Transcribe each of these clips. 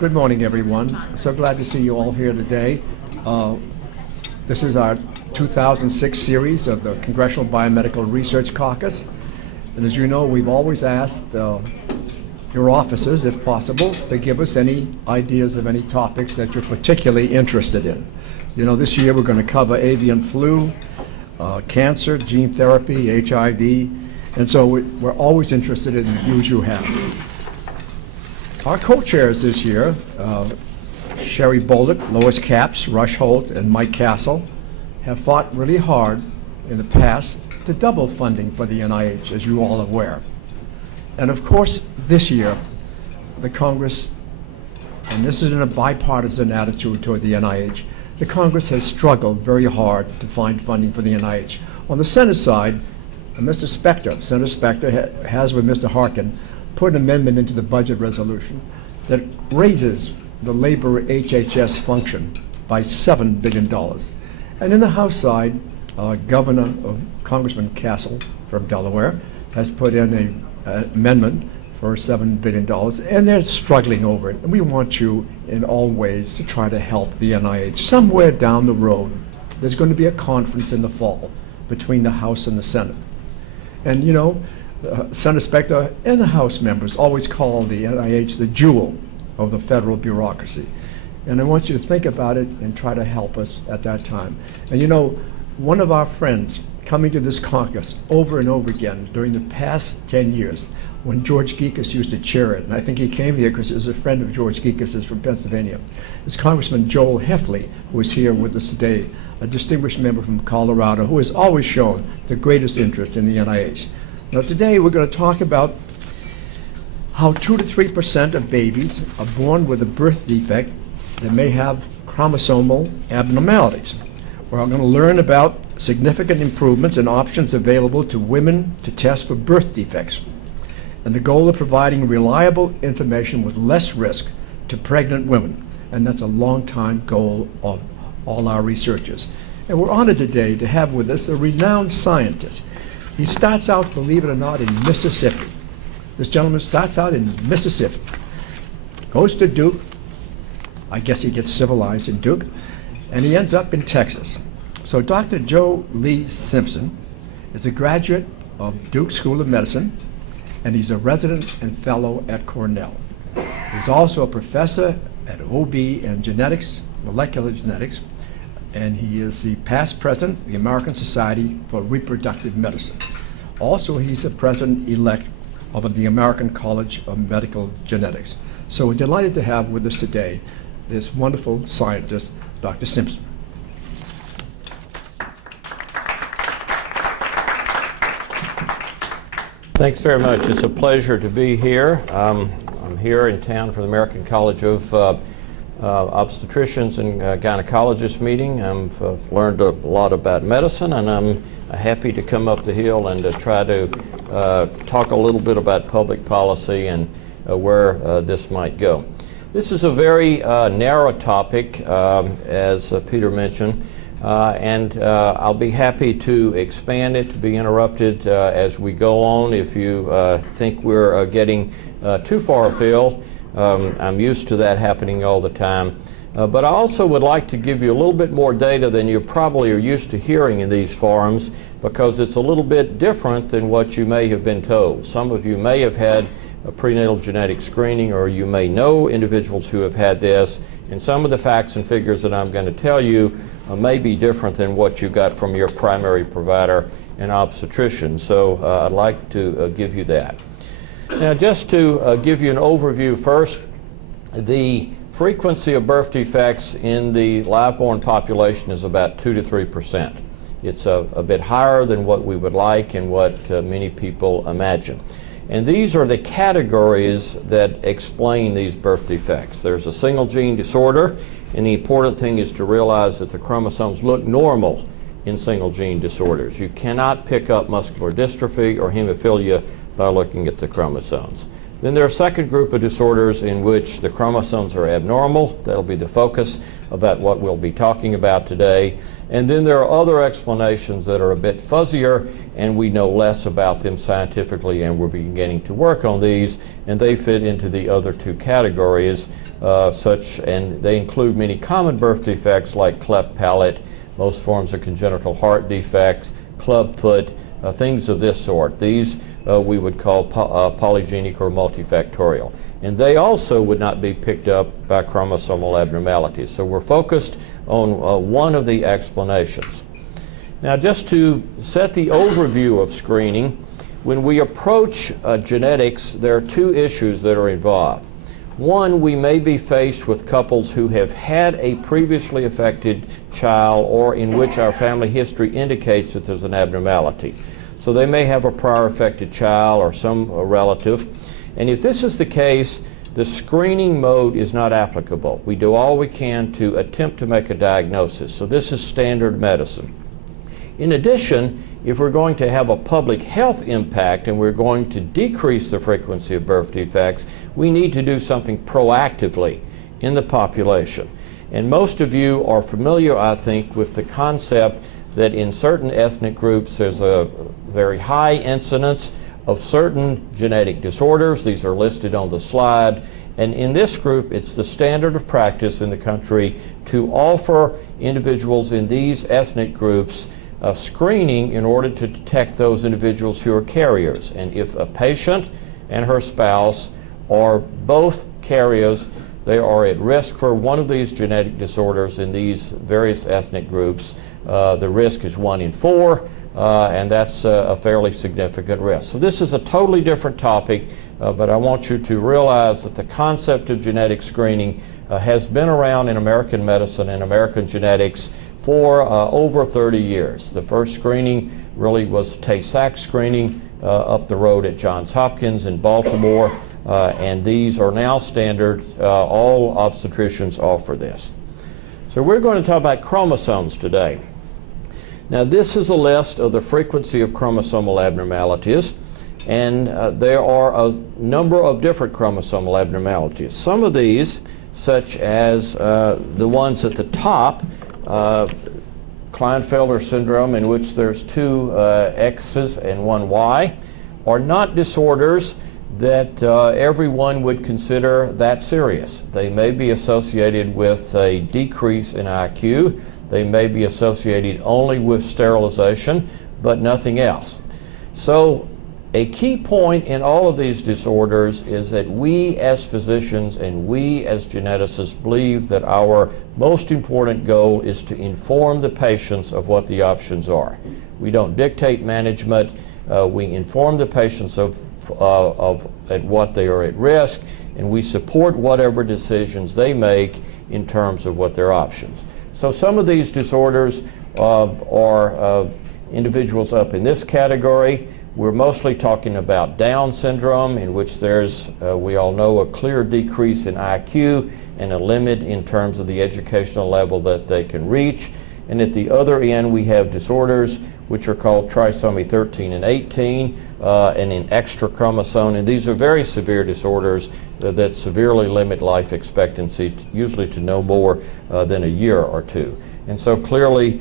Good morning, everyone. So glad to see you all here today. This is our 2006 series of the Congressional Biomedical Research Caucus. And as you know, we've always asked your offices, if possible, to give us any ideas of any topics that you're particularly interested in. You know, this year we're going to cover avian flu, cancer, gene therapy, HIV, and so we're always interested in the views you have. Our co-chairs this year, Sherry Bolduc, Lois Capps, Rush Holt, and Mike Castle, have fought really hard in the past to double funding for the NIH, as you all are aware. And of course, this year, the Congress, and this is in a bipartisan attitude toward the NIH, the Congress has struggled very hard to find funding for the NIH. On the Senate side, Senator Specter has with Mr. Harkin put an amendment into the budget resolution that raises the labor HHS function by $7 billion. And in the House side, Congressman Castle from Delaware has put in an amendment for $7 billion, and they're struggling over it. And we want you in all ways to try to help the NIH. Somewhere down the road, there's going to be a conference in the fall between the House and the Senate. And you know, Senator Specter and the House members always call the NIH the jewel of the federal bureaucracy. And I want you to think about it and try to help us at that time. And you know, one of our friends coming to this caucus over and over again during the past 10 years, when George Gekas used to chair it, and I think he came here because he was a friend of George Gekas from Pennsylvania, is Congressman Joel Heffley, who is here with us today, a distinguished member from Colorado, who has always shown the greatest interest in the NIH. Now today we're going to talk about how 2 to 3% of babies are born with a birth defect that may have chromosomal abnormalities. We're going to learn about significant improvements and options available to women to test for birth defects, and the goal of providing reliable information with less risk to pregnant women. And that's a long-time goal of all our researchers. And we're honored today to have with us a renowned scientist. He starts out, believe it or not, in Mississippi. This gentleman starts out in Mississippi, goes to Duke, I guess he gets civilized in Duke, and he ends up in Texas. So Dr. Joe Leigh Simpson is a graduate of Duke School of Medicine, and he's a resident and fellow at Cornell. He's also a professor at OB and genetics, molecular genetics, and he is the past president of the American Society for Reproductive Medicine. Also, he's the president-elect of the American College of Medical Genetics. So we're delighted to have with us today this wonderful scientist, Dr. Simpson. Thanks very much. It's a pleasure to be here. I'm here in town for the American College of Obstetricians and Gynecologists meeting. I've learned a lot about medicine, and I'm happy to come up the hill and to try to talk a little bit about public policy and where this might go. This is a very narrow topic, as Peter mentioned, and I'll be happy to expand it, to be interrupted as we go on if you think we're getting too far afield. I'm used to that happening all the time. But I also would like to give you a little bit more data than you probably are used to hearing in these forums, because it's a little bit different than what you may have been told. Some of you may have had a prenatal genetic screening, or you may know individuals who have had this, and some of the facts and figures that I'm going to tell you may be different than what you got from your primary provider and obstetrician. So I'd like to give you that. Now, just to give you an overview first, the frequency of birth defects in the live-born population is about 2 to 3%. It's a bit higher than what we would like and what many people imagine. And these are the categories that explain these birth defects. There's a single gene disorder, and the important thing is to realize that the chromosomes look normal in single gene disorders. You cannot pick up muscular dystrophy or hemophilia by looking at the chromosomes. Then there are a second group of disorders in which the chromosomes are abnormal. That'll be the focus about what we'll be talking about today. And then there are other explanations that are a bit fuzzier, and we know less about them scientifically, and we're beginning to work on these, and they fit into the other two categories, and they include many common birth defects like cleft palate, most forms of congenital heart defects, clubfoot, things of this sort. These we would call polygenic or multifactorial. And they also would not be picked up by chromosomal abnormalities. So we're focused on one of the explanations. Now, just to set the overview of screening, when we approach genetics, there are two issues that are involved. One, we may be faced with couples who have had a previously affected child or in which our family history indicates that there's an abnormality. So they may have a prior affected child or some relative. And if this is the case, the screening mode is not applicable. We do all we can to attempt to make a diagnosis. So this is standard medicine. In addition, if we're going to have a public health impact and we're going to decrease the frequency of birth defects, we need to do something proactively in the population. And most of you are familiar, I think, with the concept that in certain ethnic groups there's a very high incidence of certain genetic disorders. These are listed on the slide. And in this group, it's the standard of practice in the country to offer individuals in these ethnic groups screening in order to detect those individuals who are carriers. And if a patient and her spouse are both carriers, they are at risk for one of these genetic disorders in these various ethnic groups. The risk is 1 in 4, and that's a fairly significant risk. So this is a totally different topic, but I want you to realize that the concept of genetic screening has been around in American medicine and American genetics for over 30 years. The first screening really was Tay-Sachs screening up the road at Johns Hopkins in Baltimore, and these are now standard. All obstetricians offer this. So we're going to talk about chromosomes today. Now, this is a list of the frequency of chromosomal abnormalities, and there are a number of different chromosomal abnormalities. Some of these, such as the ones at the top, Klinefelter syndrome, in which there's 2 X's and 1 Y, are not disorders that everyone would consider that serious. They may be associated with a decrease in IQ. They may be associated only with sterilization, but nothing else. So a key point in all of these disorders is that we as physicians and we as geneticists believe that our most important goal is to inform the patients of what the options are. We don't dictate management. We inform the patients of at what they are at risk, and we support whatever decisions they make in terms of what their options. So some of these disorders are individuals up in this category. We're mostly talking about Down syndrome, in which there's, we all know, a clear decrease in IQ and a limit in terms of the educational level that they can reach. And at the other end, we have disorders which are called trisomy 13 and 18 and an extra chromosome. And these are very severe disorders that severely limit life expectancy, usually to no more than a year or 2. And so clearly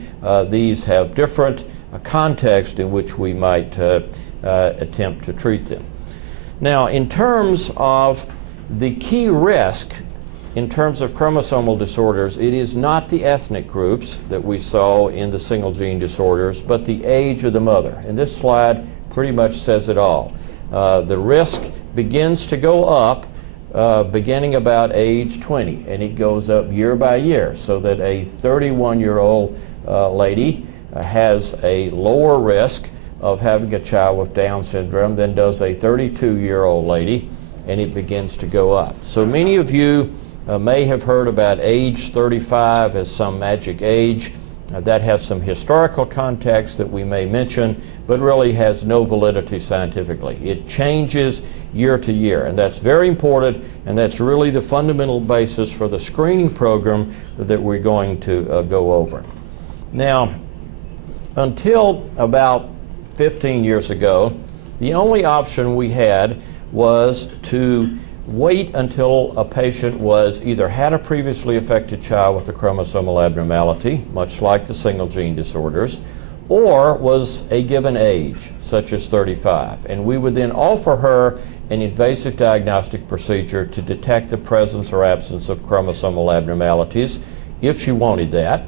these have different context in which we might attempt to treat them. Now, in terms of the key risk in terms of chromosomal disorders, it is not the ethnic groups that we saw in the single gene disorders, but the age of the mother. And this slide pretty much says it all. The risk begins to go up beginning about age 20, and it goes up year by year, so that a 31-year-old lady has a lower risk of having a child with Down syndrome than does a 32-year-old lady, and it begins to go up. So many of you may have heard about age 35 as some magic age. That has some historical context that we may mention, but really has no validity scientifically. It changes year to year, and that's very important, and that's really the fundamental basis for the screening program that we're going to go over. Now, until about 15 years ago, the only option we had was to wait until a patient was either had a previously affected child with a chromosomal abnormality, much like the single gene disorders, or was a given age, such as 35. And we would then offer her an invasive diagnostic procedure to detect the presence or absence of chromosomal abnormalities if she wanted that.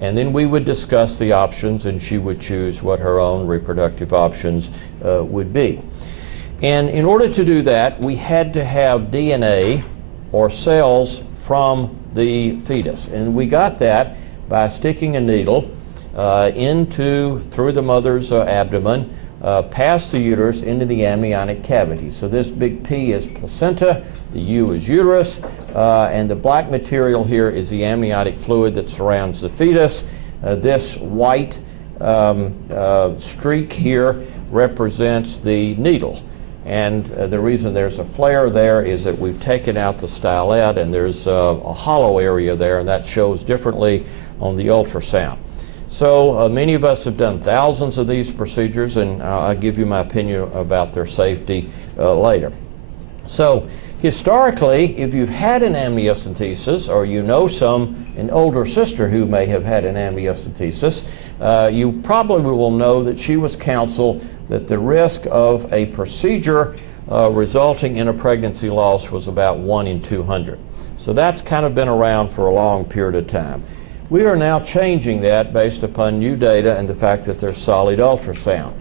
And then we would discuss the options and she would choose what her own reproductive options would be. And in order to do that, we had to have DNA or cells from the fetus. And we got that by sticking a needle through the mother's abdomen, past the uterus into the amniotic cavity. So this big P is placenta, the U is uterus, and the black material here is the amniotic fluid that surrounds the fetus. This white streak here represents the needle. And the reason there's a flare there is that we've taken out the stylet and there's a hollow area there, and that shows differently on the ultrasound. So many of us have done thousands of these procedures, and I'll give you my opinion about their safety later. So historically, if you've had an amniocentesis, or you know an older sister who may have had an amniocentesis, you probably will know that she was counseled that the risk of a procedure resulting in a pregnancy loss was about 1 in 200. So that's kind of been around for a long period of time. We are now changing that based upon new data and the fact that there's solid ultrasound.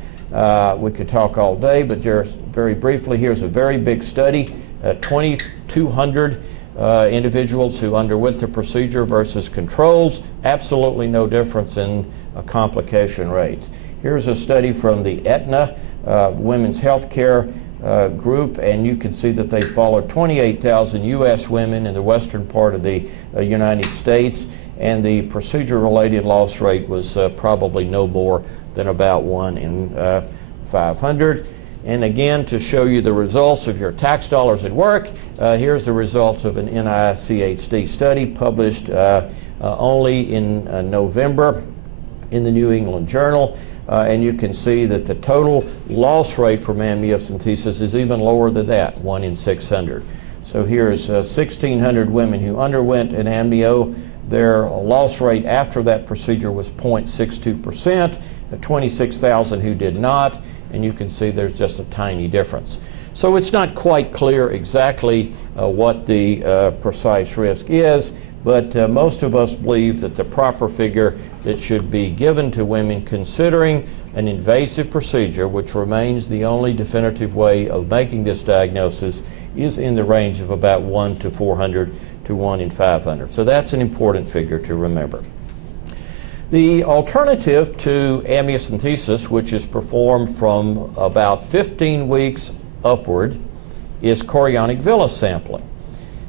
We could talk all day, but just very briefly, here's a very big study, 2,200 individuals who underwent the procedure versus controls, absolutely no difference in complication rates. Here's a study from the Aetna Women's Healthcare group, and you can see that they followed 28,000 U.S. women in the western part of the United States, and the procedure-related loss rate was probably no more than about 1 in 500. And again, to show you the results of your tax dollars at work, here's the results of an NICHD study published only in November in the New England Journal. And you can see that the total loss rate from amniocentesis is even lower than that, 1 in 600. So here's 1,600 women who underwent an amnio. Their loss rate after that procedure was 0.62%, 26,000 who did not, and you can see there's just a tiny difference. So it's not quite clear exactly what the precise risk is, but most of us believe that the proper figure that should be given to women considering an invasive procedure, which remains the only definitive way of making this diagnosis, is in the range of about 1 to 400 to 1 in 500. So that's an important figure to remember. The alternative to amniocentesis, which is performed from about 15 weeks upward, is chorionic villus sampling.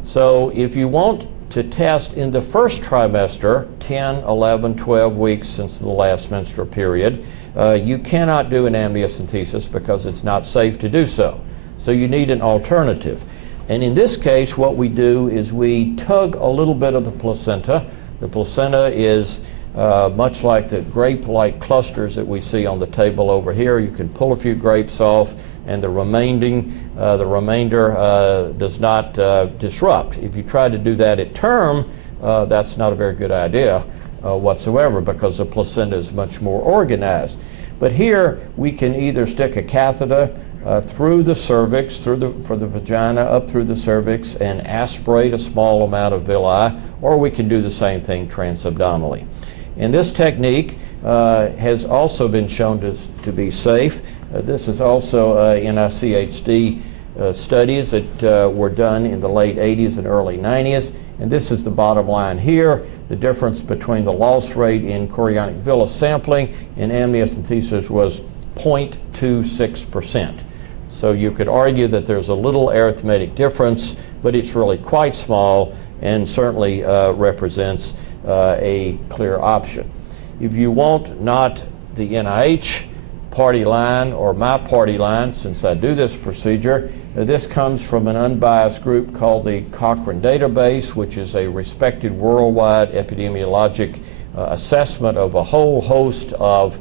So if you want to test in the first trimester, 10, 11, 12 weeks since the last menstrual period, you cannot do an amniocentesis because it's not safe to do so. So you need an alternative. And in this case, what we do is we tug a little bit of the placenta. The placenta is much like the grape-like clusters that we see on the table over here. You can pull a few grapes off, and the remainder does not disrupt. If you try to do that at term, that's not a very good idea whatsoever, because the placenta is much more organized. But here we can either stick a catheter through the cervix, for the vagina, up through the cervix, and aspirate a small amount of villi, or we can do the same thing transabdominally. And this technique has also been shown to be safe. This is also NICHD studies that were done in the late 80s and early 90s. And this is the bottom line here. The difference between the loss rate in chorionic villus sampling and amniocentesis was 0.26%. So you could argue that there's a little arithmetic difference, but it's really quite small and certainly represents a clear option. If you want not the NIH party line or my party line, since I do this procedure, this comes from an unbiased group called the Cochrane Database, which is a respected worldwide epidemiologic assessment of a whole host of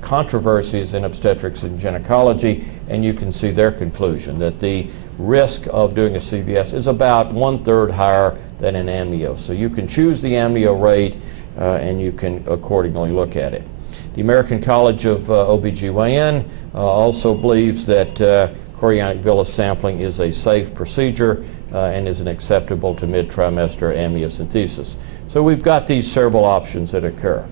controversies in obstetrics and gynecology. and you can see their conclusion that the risk of doing a CVS is about 1/3 higher than an amnio. So you can choose the amnio rate and you can accordingly look at it. The American College of OBGYN also believes that chorionic villus sampling is a safe procedure and is an acceptable to mid-trimester amniocentesis. So we've got these several options that occur.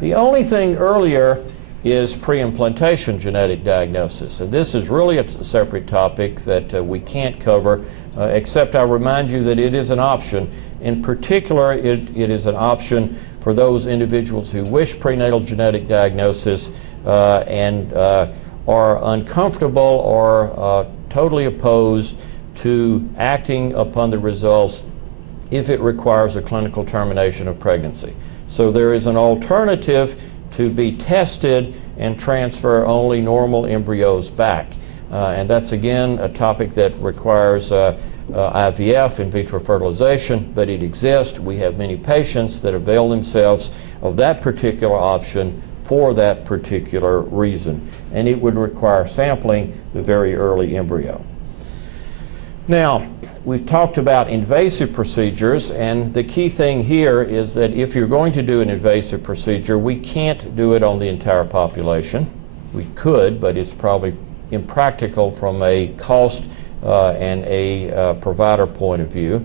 The only thing earlier is preimplantation genetic diagnosis. And this is really a separate topic that we can't cover, except I'll remind you that it is an option. In particular, it is an option for those individuals who wish prenatal genetic diagnosis and are uncomfortable or totally opposed to acting upon the results if it requires a clinical termination of pregnancy. So there is an alternative to be tested and transfer only normal embryos back. And that's again a topic that requires IVF, in vitro fertilization, but it exists. We have many patients that avail themselves of that particular option for that particular reason. And it would require sampling the very early embryo. Now, we've talked about invasive procedures, and the key thing here is that if you're going to do an invasive procedure, we can't do it on the entire population. We could, but it's probably impractical from a cost and a provider point of view.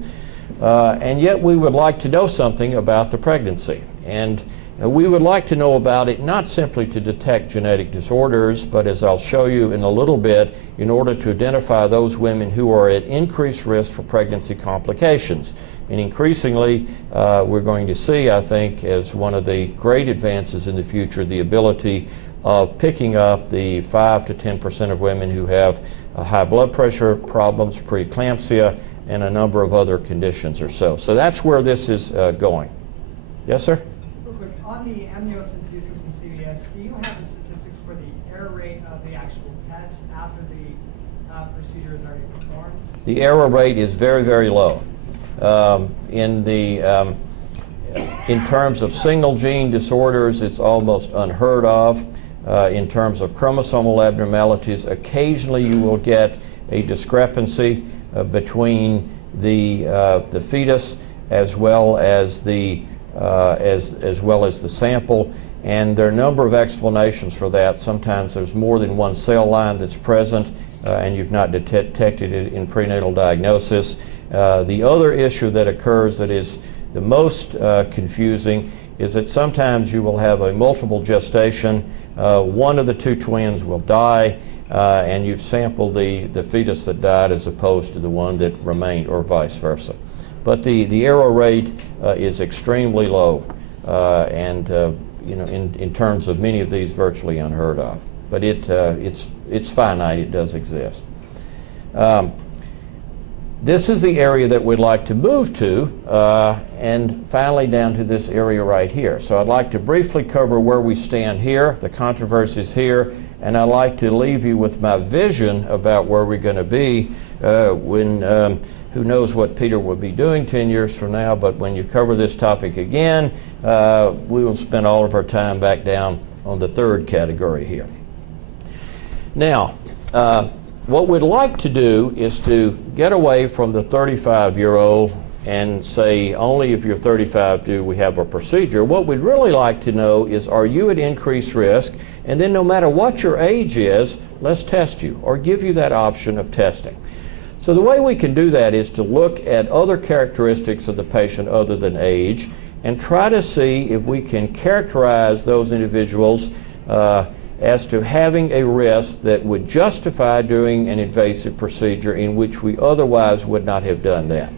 And yet we would like to know something about the pregnancy. And we would like to know about it not simply to detect genetic disorders, but as I'll show you in a little bit, in order to identify those women who are at increased risk for pregnancy complications. And increasingly, we're going to see, I think, as one of the great advances in the future, the ability of picking up the 5 to 10% of women who have high blood pressure problems, preeclampsia, and a number of other conditions or so. So that's where this is going. Yes, sir? Real quick, on the amniocentesis and CVS, do you have the statistics for the error rate of the actual test after the procedure is already performed? The error rate is very, very low. In terms of single gene disorders, it's almost unheard of. In terms of chromosomal abnormalities, occasionally you will get a discrepancy between the fetus as well as the sample, and there are a number of explanations for that. Sometimes there's more than one cell line that's present, and you've not detected it in prenatal diagnosis. The other issue that occurs that is the most confusing is that sometimes you will have a multiple gestation. One of the two twins will die, and you've sampled the fetus that died as opposed to the one that remained, or vice versa. But the error rate is extremely low, and in terms of many of these, virtually unheard of. But it's finite. It does exist. This is the area that we'd like to move to, and finally down to this area right here. So I'd like to briefly cover where we stand here, the controversies here, and I'd like to leave you with my vision about where we're going to be when, who knows what Peter will be doing 10 years from now, but when you cover this topic again, we will spend all of our time back down on the third category here. Now, what we'd like to do is to get away from the 35-year-old and say only if you're 35 do we have a procedure. What we'd really like to know is, are you at increased risk? And then no matter what your age is, let's test you or give you that option of testing. So the way we can do that is to look at other characteristics of the patient other than age and try to see if we can characterize those individuals as to having a risk that would justify doing an invasive procedure in which we otherwise would not have done that.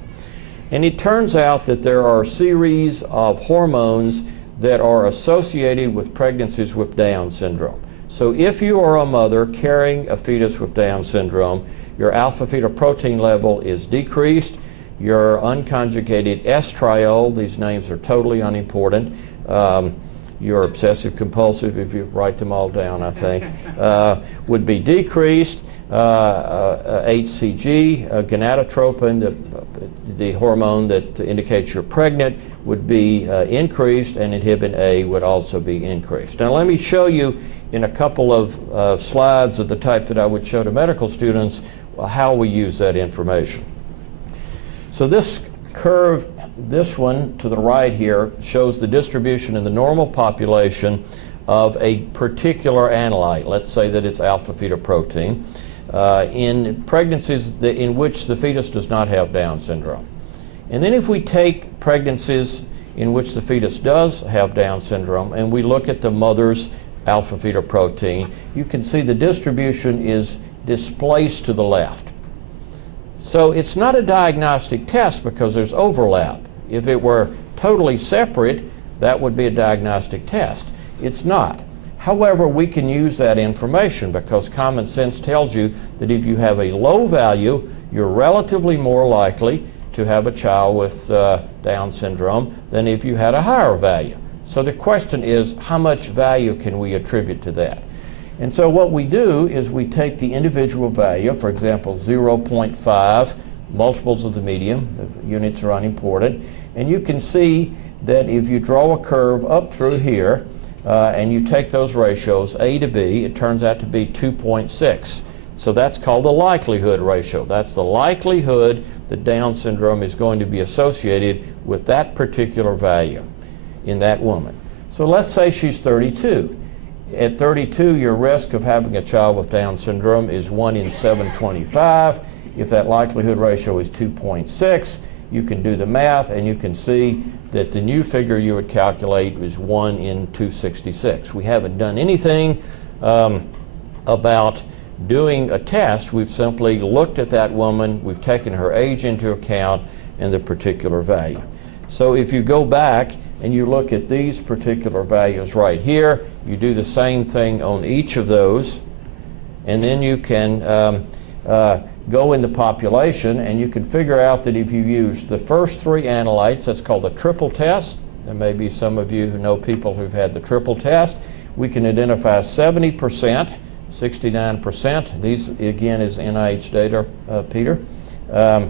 And it turns out that there are a series of hormones that are associated with pregnancies with Down syndrome. So if you are a mother carrying a fetus with Down syndrome, your alpha-fetoprotein level is decreased, your unconjugated estriol, these names are totally unimportant, your obsessive compulsive, if you write them all down, I think, would be decreased. HCG, gonadotropin, the hormone that indicates you're pregnant, would be increased, and inhibin A would also be increased. Now let me show you in a couple of slides of the type that I would show to medical students how we use that information. So this curve, this one to the right here, shows the distribution in the normal population of a particular analyte. Let's say that it's alpha-fetoprotein. In pregnancies in which the fetus does not have Down syndrome. And then if we take pregnancies in which the fetus does have Down syndrome and we look at the mother's alpha-fetoprotein, you can see the distribution is displaced to the left. So it's not a diagnostic test because there's overlap. If it were totally separate, that would be a diagnostic test. It's not. However, we can use that information because common sense tells you that if you have a low value, you're relatively more likely to have a child with Down syndrome than if you had a higher value. So the question is, how much value can we attribute to that? And so what we do is we take the individual value, for example, 0.5, multiples of the median, the units are unimportant, and you can see that if you draw a curve up through here, and you take those ratios, A to B, it turns out to be 2.6. So that's called the likelihood ratio. That's the likelihood that Down syndrome is going to be associated with that particular value in that woman. So let's say she's 32. At 32, your risk of having a child with Down syndrome is 1 in 725. If that likelihood ratio is 2.6, you can do the math and you can see that the new figure you would calculate is 1 in 266. We haven't done anything about doing a test. We've simply looked at that woman, we've taken her age into account and the particular value. So if you go back and you look at these particular values right here, you do the same thing on each of those, and then you can go in the population and you can figure out that if you use the first 3 analytes, that's called the triple test. There may be some of you who know people who've had the triple test. We can identify 70%, 69%. These again is NIH data, Peter. That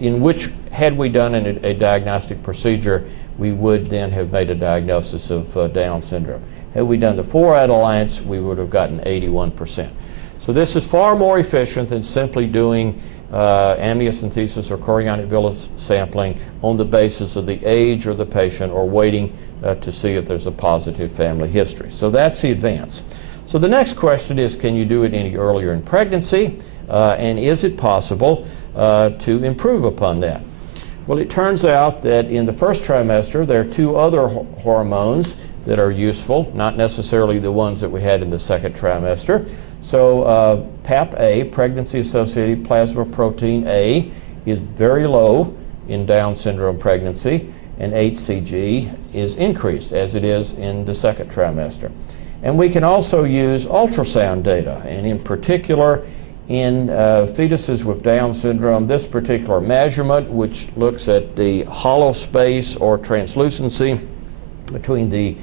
in which, had we done a diagnostic procedure, we would then have made a diagnosis of Down syndrome. Had we done the 4 alliance, we would have gotten 81%. So this is far more efficient than simply doing amniocentesis or chorionic villus sampling on the basis of the age of the patient or waiting to see if there's a positive family history. So that's the advance. So the next question is, can you do it any earlier in pregnancy? And is it possible to improve upon that? Well, it turns out that in the first trimester, there are 2 other hormones that are useful, not necessarily the ones that we had in the second trimester. So PAP-A, pregnancy-associated plasma protein A, is very low in Down syndrome pregnancy, and HCG is increased, as it is in the second trimester. And we can also use ultrasound data, and in particular, in fetuses with Down syndrome, this particular measurement, which looks at the hollow space or translucency between the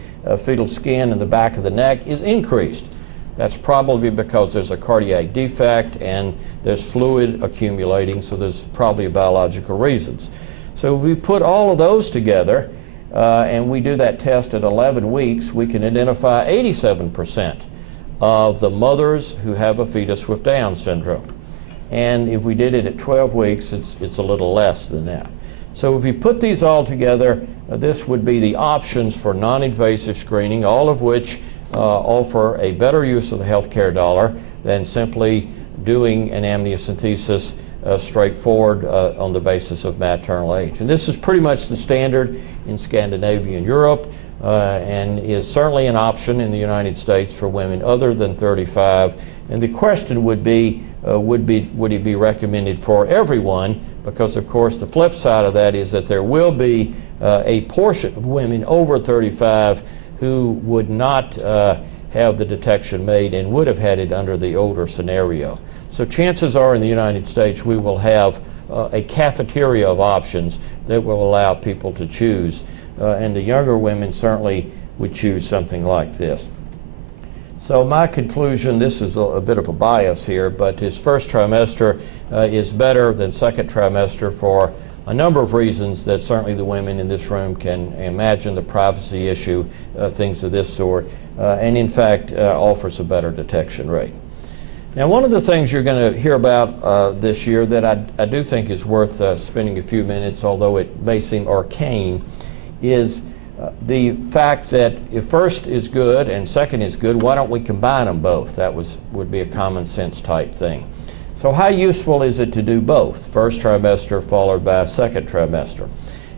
fetal skin and the back of the neck, is increased. That's probably because there's a cardiac defect and there's fluid accumulating, so there's probably biological reasons. So if we put all of those together and we do that test at 11 weeks, we can identify 87% of the mothers who have a fetus with Down syndrome. And if we did it at 12 weeks, it's a little less than that. So if you put these all together, this would be the options for non-invasive screening, all of which offer a better use of the healthcare dollar than simply doing an amniocentesis straightforward on the basis of maternal age. And this is pretty much the standard in Scandinavia and Europe, and is certainly an option in the United States for women other than 35. And the question would be, would it be recommended for everyone? Because of course the flip side of that is that there will be a portion of women over 35 who would not have the detection made and would have had it under the older scenario. So chances are in the United States we will have a cafeteria of options that will allow people to choose and the younger women certainly would choose something like this. So my conclusion, this is a bit of a bias here, but is first trimester is better than second trimester for a number of reasons that certainly the women in this room can imagine, the privacy issue, things of this sort, and in fact offers a better detection rate. Now, one of the things you're going to hear about this year that I do think is worth spending a few minutes, although it may seem arcane, is the fact that if first is good and second is good, why don't we combine them both? That would be a common sense type thing. So how useful is it to do both, first trimester followed by second trimester?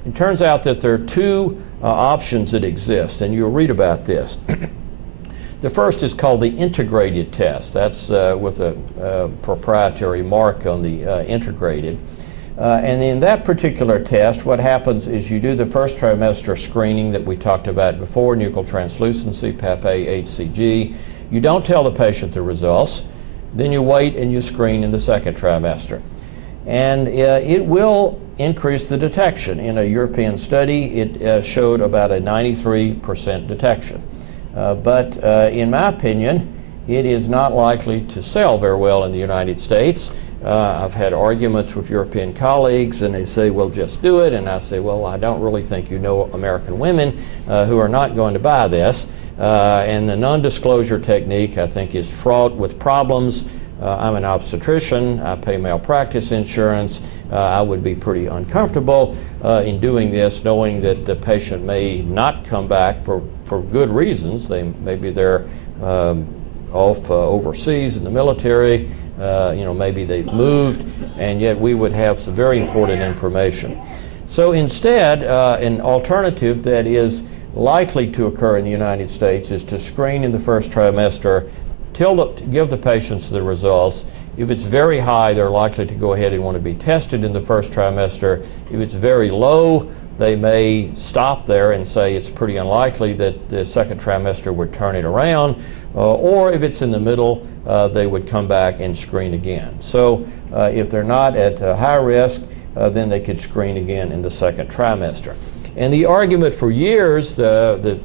It turns out that there are two options that exist, and you'll read about this. The first is called the integrated test. That's with a proprietary mark on the integrated. And in that particular test, what happens is you do the first trimester screening that we talked about before, nuchal translucency, Pap-A, HCG. You don't tell the patient the results. Then you wait and you screen in the second trimester. And it will increase the detection. In a European study, it showed about a 93% detection. But in my opinion, it is not likely to sell very well in the United States. I've had arguments with European colleagues, and they say, well, just do it. And I say, well, I don't really think you know American women who are not going to buy this. And the non-disclosure technique, I think, is fraught with problems. I'm an obstetrician. I pay malpractice insurance. I would be pretty uncomfortable in doing this, knowing that the patient may not come back for good reasons. Maybe they're off overseas in the military. Maybe they've moved, and yet we would have some very important information. So instead, an alternative that is likely to occur in the United States is to screen in the first trimester, give the patients the results. If it's very high, they're likely to go ahead and want to be tested in the first trimester. If it's very low, they may stop there and say it's pretty unlikely that the second trimester would turn it around. Or if it's in the middle, they would come back and screen again. So if they're not at high risk, then they could screen again in the second trimester. And the argument for years, the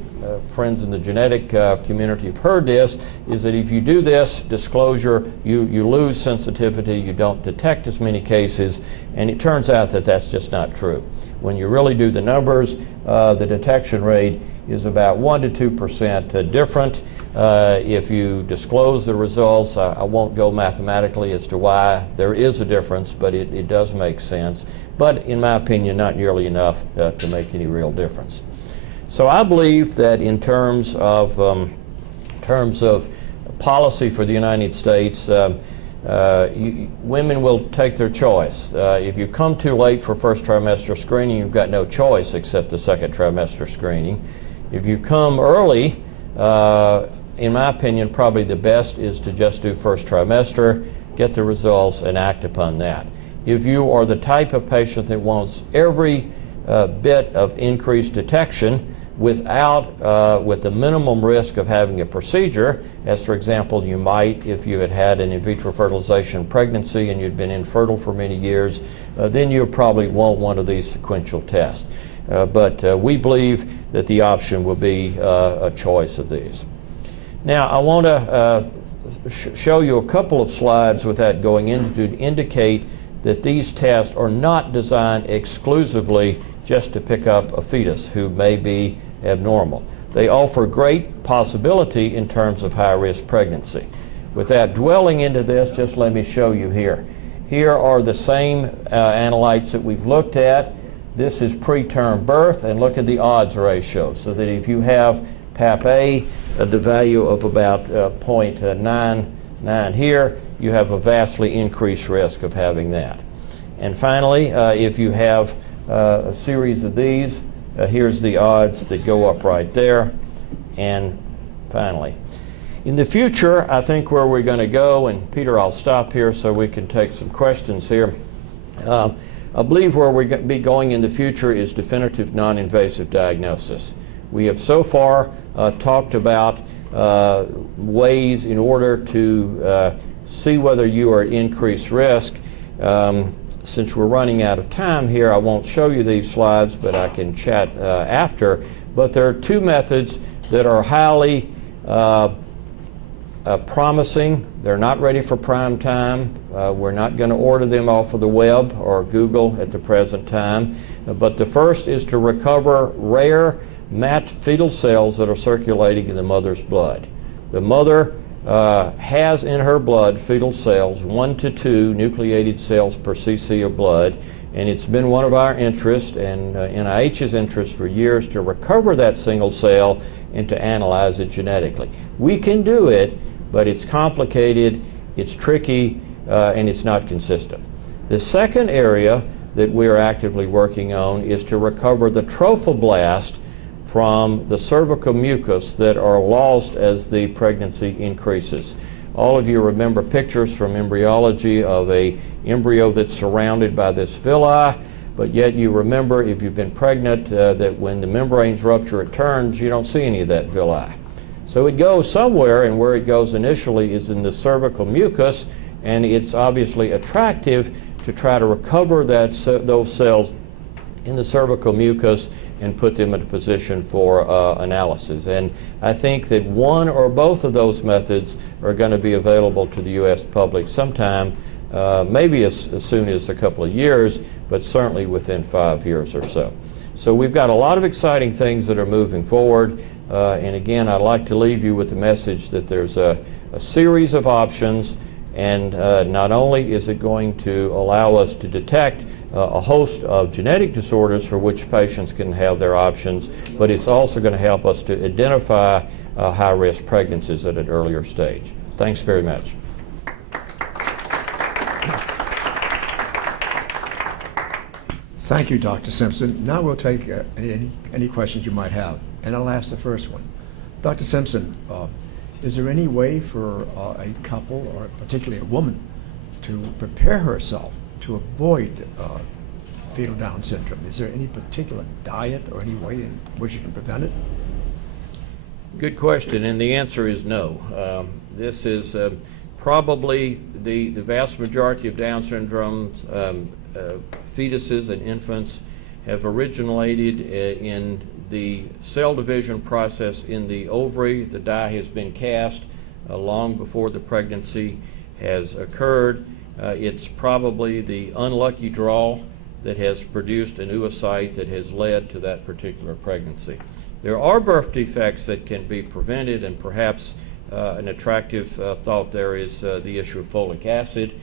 friends in the genetic community have heard this, is that if you do this disclosure, you lose sensitivity, you don't detect as many cases, and it turns out that that's just not true. When you really do the numbers, the detection rate is about 1 to 2% different. If you disclose the results, I won't go mathematically as to why there is a difference, but it does make sense. But in my opinion, not nearly enough to make any real difference. So I believe that in terms of policy for the United States, women will take their choice. If you come too late for first trimester screening, you've got no choice except the second trimester screening. If you come early, in my opinion, probably the best is to just do first trimester, get the results, and act upon that. If you are the type of patient that wants every bit of increased detection with the minimum risk of having a procedure, as for example you might if you had an in vitro fertilization pregnancy and you'd been infertile for many years, then you probably won't want one of these sequential tests. But we believe that the option will be a choice of these. Now I want to show you a couple of slides without going into to indicate that these tests are not designed exclusively just to pick up a fetus who may be abnormal. They offer great possibility in terms of high-risk pregnancy. Without dwelling into this, just let me show you here. Here are the same analytes that we've looked at. This is preterm birth, and look at the odds ratio, so that if you have Pap-A, the value of about 0.99 here, you have a vastly increased risk of having that. And finally, if you have a series of these, here's the odds that go up right there. And finally, in the future, I think where we're going to go, and Peter, I'll stop here so we can take some questions here. I believe where we're going to be going in the future is definitive non-invasive diagnosis. We have so far talked about ways in order to see whether you are at increased risk. since we're running out of time here, I won't show you these slides, but I can chat after. But there are two methods that are highly promising. They're not ready for prime time. We're not going to order them off of the web or Google at the present time. But the first is to recover rare matched fetal cells that are circulating in the mother's blood. The mother has in her blood fetal cells, 1 to 2 nucleated cells per cc of blood, and it's been one of our interests and NIH's interest for years to recover that single cell and to analyze it genetically. We can do it, but it's complicated, it's tricky, and it's not consistent. The second area that we are actively working on is to recover the trophoblast from the cervical mucus that are lost as the pregnancy increases. All of you remember pictures from embryology of an embryo that's surrounded by this villi, but yet you remember, if you've been pregnant, that when the membranes rupture at turns, you don't see any of that villi. So it goes somewhere, and where it goes initially is in the cervical mucus, and it's obviously attractive to try to recover those cells in the cervical mucus and put them in a position for analysis. And I think that one or both of those methods are going to be available to the U.S. public sometime, maybe as soon as a couple of years, but certainly within 5 years or so. So we've got a lot of exciting things that are moving forward. And again, I'd like to leave you with the message that there's a series of options, and not only is it going to allow us to detect a host of genetic disorders for which patients can have their options, but it's also going to help us to identify high-risk pregnancies at an earlier stage. Thanks very much. Thank you, Dr. Simpson. Now we'll take any questions you might have, and I'll ask the first one. Dr. Simpson, is there any way for a couple, or particularly a woman, to prepare herself to avoid fetal Down syndrome? Is there any particular diet or any way in which you can prevent it? Good question, and the answer is no. This is probably the vast majority of Down syndromes, fetuses and infants have originated in the cell division process in the ovary. The die has been cast long before the pregnancy has occurred. It's probably the unlucky draw that has produced an oocyte that has led to that particular pregnancy. There are birth defects that can be prevented, and perhaps an attractive thought there is the issue of folic acid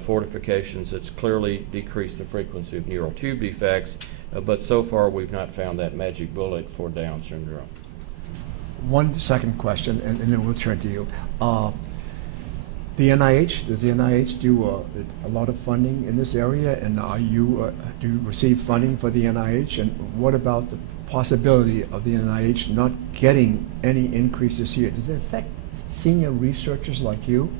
fortifications that's clearly decreased the frequency of neural tube defects, but so far we've not found that magic bullet for Down syndrome. One second question, and then we'll turn to you. The NIH, does the NIH do a lot of funding in this area, and do you receive funding for the NIH, and what about the possibility of the NIH not getting any increase this year? Does it affect senior researchers like you?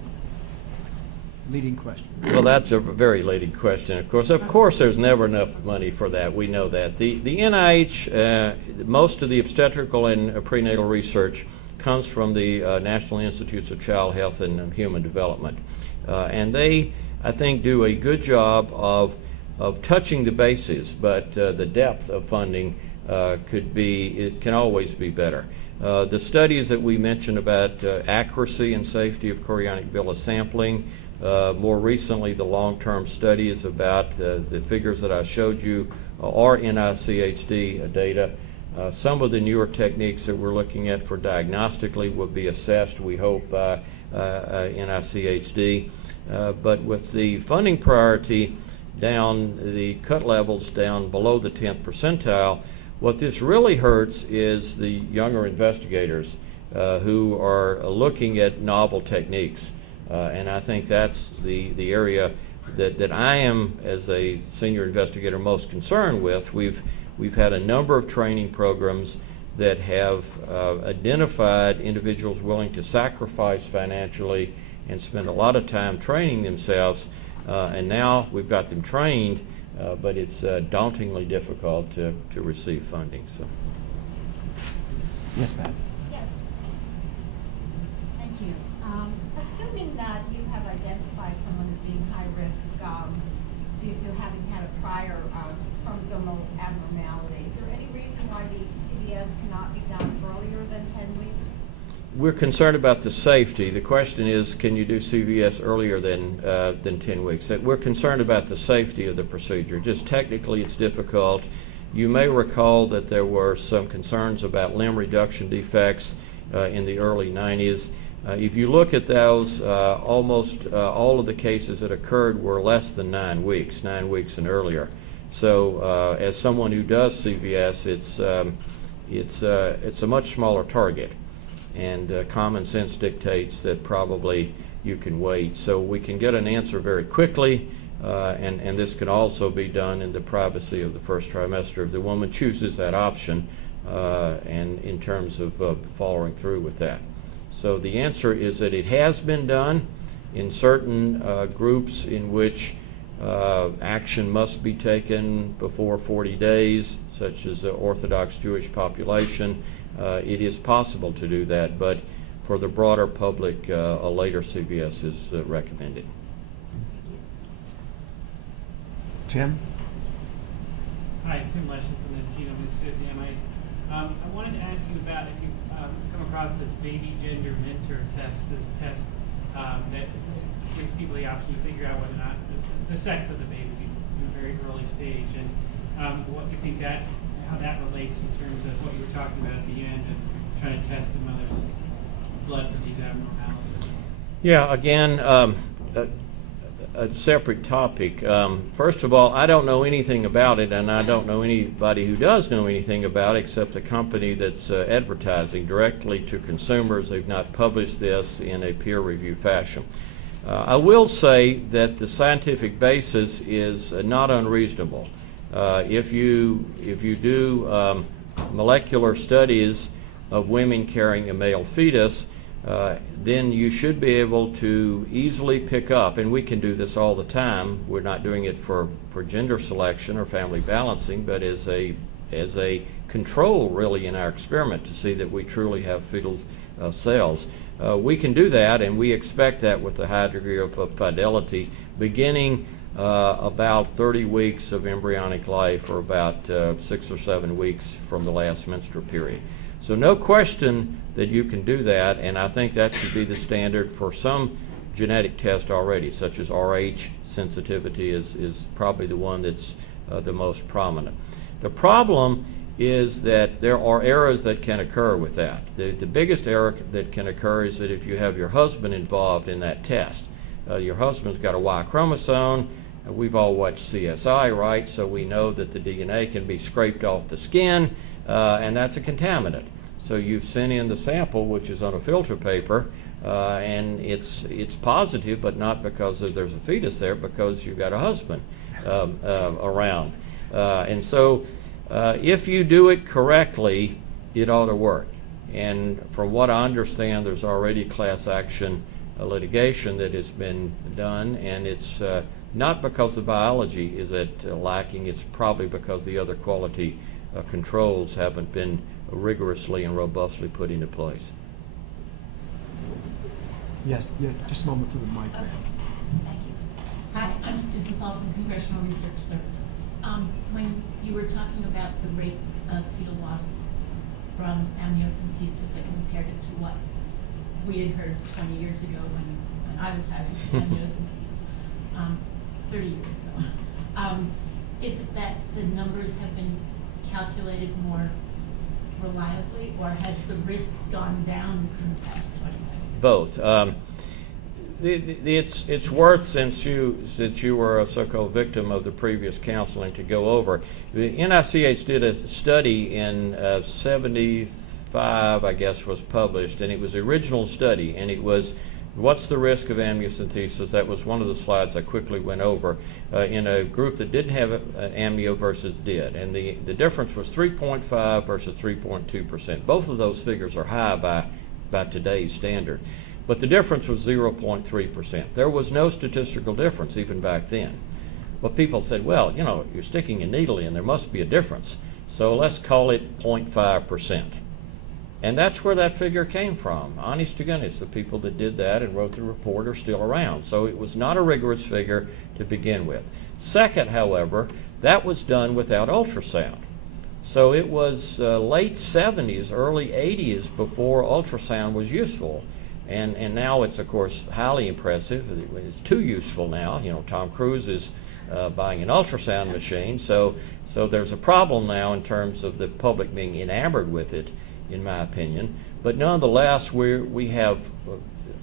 Leading question. Well, that's a very leading question. Of course, there's never enough money for that. We know that. The NIH, most of the obstetrical and prenatal research comes from the National Institutes of Child Health and Human Development. And they, I think, do a good job of touching the bases, but the depth of funding it can always be better. The studies that we mentioned about accuracy and safety of chorionic villus sampling, more recently the long-term studies about the figures that I showed you are NICHD data. Some of the newer techniques that we're looking at for diagnostically will be assessed, we hope, by NICHD. But with the funding priority down, the cut levels down below the 10th percentile, what this really hurts is the younger investigators who are looking at novel techniques. And I think that's the area that I am, as a senior investigator, most concerned with. We've had a number of training programs that have identified individuals willing to sacrifice financially and spend a lot of time training themselves, and now we've got them trained, but it's dauntingly difficult to receive funding. So. Yes, ma'am. Yes. Thank you. Assuming that you have identified someone as being high risk due to having We're concerned about the safety. The question is, can you do CVS earlier than 10 weeks? We're concerned about the safety of the procedure. Just technically, it's difficult. You may recall that there were some concerns about limb reduction defects in the early 90s. If you look at those, almost all of the cases that occurred were less than 9 weeks and earlier. So as someone who does CVS, it's a much smaller target. And common sense dictates that probably you can wait. So we can get an answer very quickly, and this can also be done in the privacy of the first trimester if the woman chooses that option, and in terms of following through with that. So the answer is that it has been done in certain groups in which action must be taken before 40 days, such as the Orthodox Jewish population. It is possible to do that, but for the broader public, a later CVS is recommended. Tim? Hi, Tim Leshin from the Genome Institute at the MIT. I wanted to ask you about if you've come across this baby gender mentor test, this test that gives people the option to figure out whether or not the sex of the baby in a very early stage, and what you think how that relates in terms of what you were talking about at the end of trying to test the mother's blood for these abnormalities. Yeah, again, a separate topic. First of all, I don't know anything about it, and I don't know anybody who does know anything about it except the company that's advertising directly to consumers. They've not published this in a peer review fashion. I will say that the scientific basis is not unreasonable. If you do molecular studies of women carrying a male fetus, then you should be able to easily pick up, and we can do this all the time. We're not doing it for gender selection or family balancing, but as a control really in our experiment to see that we truly have fetal cells. We can do that, and we expect that with a high degree of fidelity beginning about 30 weeks of embryonic life, or about 6 or 7 weeks from the last menstrual period. So no question that you can do that, and I think that should be the standard for some genetic test already, such as RH sensitivity is probably the one that's the most prominent. The problem is that there are errors that can occur with that. The biggest error that can occur is that if you have your husband involved in that test, your husband's got a Y chromosome. We've all watched CSI, right? So we know that the DNA can be scraped off the skin, and that's a contaminant. So you've sent in the sample, which is on a filter paper, and it's positive, but not because there's a fetus there, because you've got a husband around. And so if you do it correctly, it ought to work. And from what I understand, there's already class action litigation that has been done, and it's not because the biology is lacking, it's probably because the other quality controls haven't been rigorously and robustly put into place. Yes, yeah, just a moment for the mic. Okay. Thank you. Hi, I'm Susan Paul from Congressional Research Service. When you were talking about the rates of fetal loss from amniocentesis, I compared it to what we had heard 20 years ago when I was having amniocentesis, 30 years ago. Is it that the numbers have been calculated more reliably, or has the risk gone down in the past 25 years? Both. It's worth, since you were a so-called victim of the previous counseling, to go over. The NICH did a study in 75, I guess, was published, and it was the original study, and it was what's the risk of amniocentesis. That was one of the slides I quickly went over, in a group that didn't have an amnio versus did, and the difference was 3.5 versus 3.2%. Both of those figures are high by today's standard. But the difference was 0.3%. There was no statistical difference even back then. But people said, well, you know, you're sticking a needle in, there must be a difference. So let's call it 0.5%. And that's where that figure came from. Honest to goodness, the people that did that and wrote the report are still around. So it was not a rigorous figure to begin with. Second, however, that was done without ultrasound. So it was late 70s, early 80s before ultrasound was useful. And now it's, of course, highly impressive. It's too useful now. You know, Tom Cruise is buying an ultrasound machine. So there's a problem now in terms of the public being enamored with it, in my opinion. But nonetheless, we have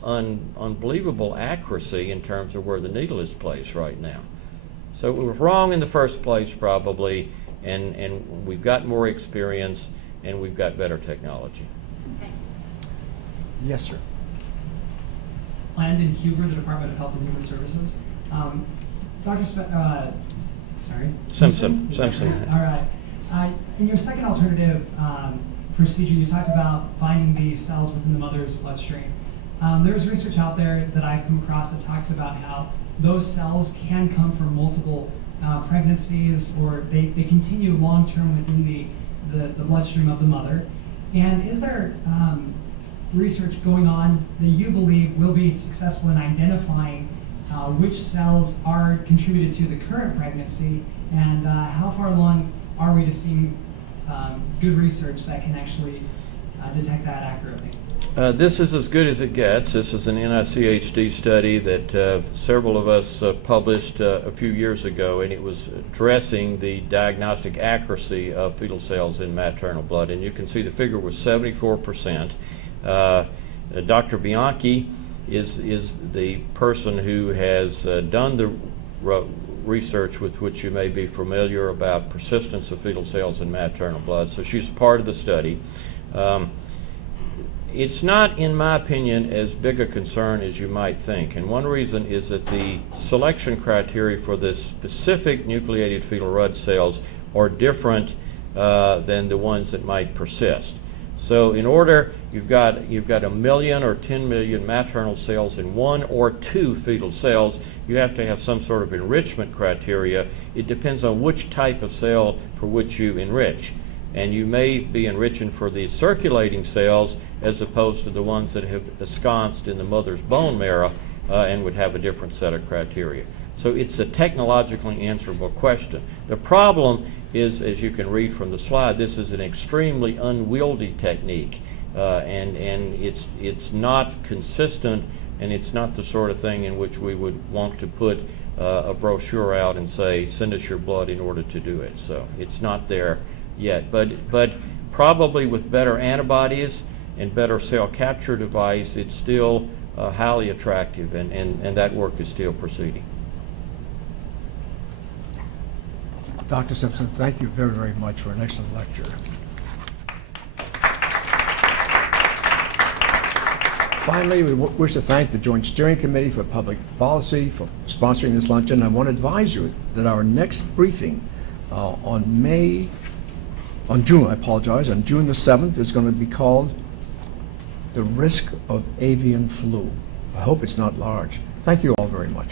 unbelievable accuracy in terms of where the needle is placed right now. So we were wrong in the first place, probably, and we've got more experience and we've got better technology. Okay. Yes, sir. Landon Huber, the Department of Health and Human Services. Simpson. All right. In your second alternative procedure, you talked about finding the cells within the mother's bloodstream. There's research out there that I've come across that talks about how those cells can come from multiple pregnancies, or they continue long-term within the bloodstream of the mother. And is there research going on that you believe will be successful in identifying which cells are contributed to the current pregnancy, and how far along are we to seeing good research that can actually detect that accurately? This is as good as it gets. This is an NICHD study that several of us published a few years ago, and it was addressing the diagnostic accuracy of fetal cells in maternal blood. And you can see the figure was 74%. Dr. Bianchi is the person who has done the research with which you may be familiar about persistence of fetal cells in maternal blood. So she's part of the study. It's not, in my opinion, as big a concern as you might think. And one reason is that the selection criteria for the specific nucleated fetal red cells are different than the ones that might persist. So in order, you've got 1 million or 10 million maternal cells in 1 or 2 fetal cells, you have to have some sort of enrichment criteria. It depends on which type of cell for which you enrich. And you may be enriching for the circulating cells as opposed to the ones that have ensconced in the mother's bone marrow and would have a different set of criteria. So it's a technologically answerable question. The problem is, as you can read from the slide, this is an extremely unwieldy technique, and it's not consistent, and it's not the sort of thing in which we would want to put a brochure out and say, send us your blood in order to do it. So it's not there yet, but probably with better antibodies and better cell capture device, it's still highly attractive, and that work is still proceeding. Dr. Simpson, thank you very, very much for an excellent lecture. Finally, we wish to thank the Joint Steering Committee for Public Policy for sponsoring this luncheon. I want to advise you that our next briefing on June the 7th is going to be called The Risk of Avian Flu. I hope it's not large. Thank you all very much.